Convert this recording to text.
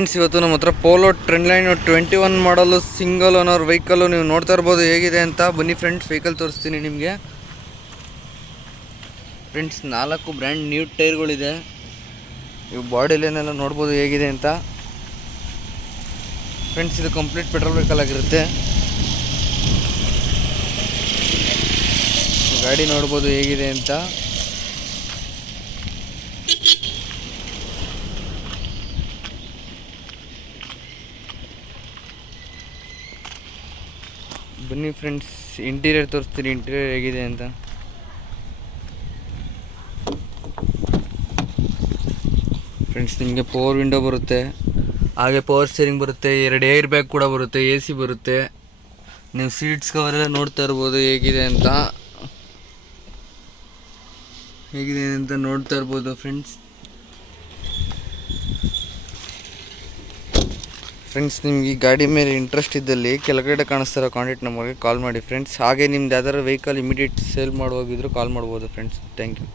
Friends, ಇವತ್ತು ನಮ್ಮ ಹತ್ರ ಪೋಲೋ ಟ್ರೆಂಡ್ ಲೈನ್ 21 ಮಾಡಲು ಸಿಂಗಲ್ ಓನರ್ ವೆಹಿಕಲ್ ನೀವು ನೋಡ್ತಾ ಇರ್ಬೋದು ಹೇಗಿದೆ ಅಂತ. ಬನ್ನಿ ಫ್ರೆಂಡ್ಸ್, ವೆಹಿಕಲ್ ತೋರಿಸ್ತೀನಿ ನಿಮಗೆ. ಫ್ರೆಂಡ್ಸ್, 4 ಬ್ರ್ಯಾಂಡ್ ನ್ಯೂ ಟೈರ್ಗಳಿದೆ. ಇವು ಬಾಡಿ ಲೈನೆಲ್ಲ ನೋಡ್ಬೋದು ಹೇಗಿದೆ ಅಂತ. ಫ್ರೆಂಡ್ಸ್, ಇದು ಕಂಪ್ಲೀಟ್ ಪೆಟ್ರೋಲ್ ವೆಹಿಕಲ್ ಆಗಿರುತ್ತೆ. ಗಾಡಿ ನೋಡ್ಬೋದು ಹೇಗಿದೆ ಅಂತ. ಬನ್ನಿ ಫ್ರೆಂಡ್ಸ್, ಇಂಟೀರಿಯರ್ ತೋರಿಸ್ತೀನಿ, ಇಂಟೀರಿಯರ್ ಹೇಗಿದೆ ಅಂತ. ಫ್ರೆಂಡ್ಸ್, ನಿಮಗೆ ಪವರ್ ವಿಂಡೋ ಬರುತ್ತೆ, ಹಾಗೆ ಪವರ್ ಸ್ಟೀರಿಂಗ್ ಬರುತ್ತೆ, 2 ಏರ್ ಬ್ಯಾಗ್ ಕೂಡ ಬರುತ್ತೆ, AC ಬರುತ್ತೆ. ನೀವು ಸೀಟ್ಸ್ ಕವರೆಲ್ಲ ನೋಡ್ತಾ ಇರ್ಬೋದು ಹೇಗಿದೆ ಅಂತ ನೋಡ್ತಾ ಇರ್ಬೋದು ಫ್ರೆಂಡ್ಸ್. ನಿಮ್ಗೆ ಈ ಗಾಡಿ ಮೇಲೆ ಇಂಟ್ರೆಸ್ಟ್ ಇದ್ದಲ್ಲಿ ಕೆಳಗಡೆ ಕಾಣಿಸ್ತಿರೋ ಕಾಂಟ್ಯಾಕ್ಟ್ ನಂಬರ್ಗೆ ಕಾಲ್ ಮಾಡಿ ಫ್ರೆಂಡ್ಸ್. ಹಾಗೆ ನಿಮ್ದು ಯಾವ್ದಾದ್ರು ವೆಹಿಕಲ್ ಇಮಿಡಿಯೇಟ್ ಸೇಲ್ ಮಾಡುವಾಗಿದ್ರು ಕಾಲ್ ಮಾಡ್ಬೋದು ಫ್ರೆಂಡ್ಸ್. Thank you.